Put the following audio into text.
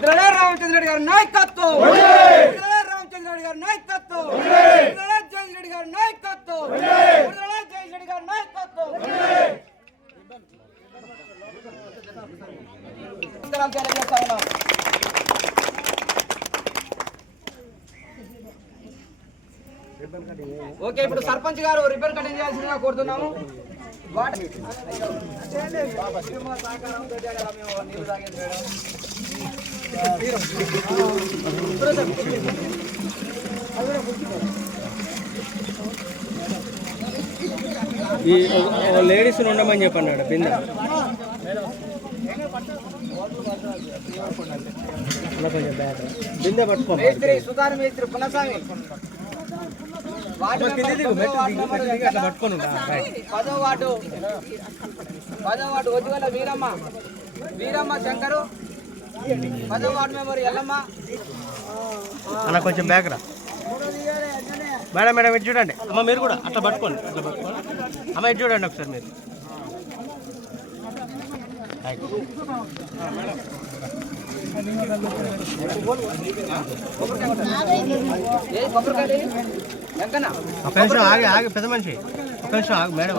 ముద్రలే రామచంద్ర రెడ్డి గారి నాయకత్వం. ముద్రలే రామచంద్ర రెడ్డి గారి నాయకత్వం. ముద్రలే జగన్ రెడ్డి గారి నాయకత్వం. ముద్రలే జగన్ రెడ్డి గారి నాయకత్వం. ఓకే ఇప్పుడు సర్పంచ్ గారు రిబ్బన్ కటింగ్ చేయాల్సిందిగా కోరుతున్నాము. వాట్- ఈ లేడీస్ ఉండమని చెప్పన్నాడు బిందె అలా కొంచెం బ్యాగ్ బిందె పట్టుకో సుధార్ మేస్త్రి పట్టుకొని పదో వార్డు. పదో వార్డు ఒదిగల వీరమ్మ. వీరమ్మ శంకరు పదో వార్డు మెంబర్ ఎల్లమ్మ అన్న కొంచెం బ్యాగ్ రా. మేడం మేడం ఇటు చూడండి. అమ్మ మీరు కూడా అట్లా పట్టుకోండి అట్లా పట్టుకోండి. అమ్మ ఇటు చూడండి ఒకసారి మీరు. ఒక నిమిషం ఆగి ఆగి పెద్ద మనిషి. ఒక నిమిషం ఆగి మేడం.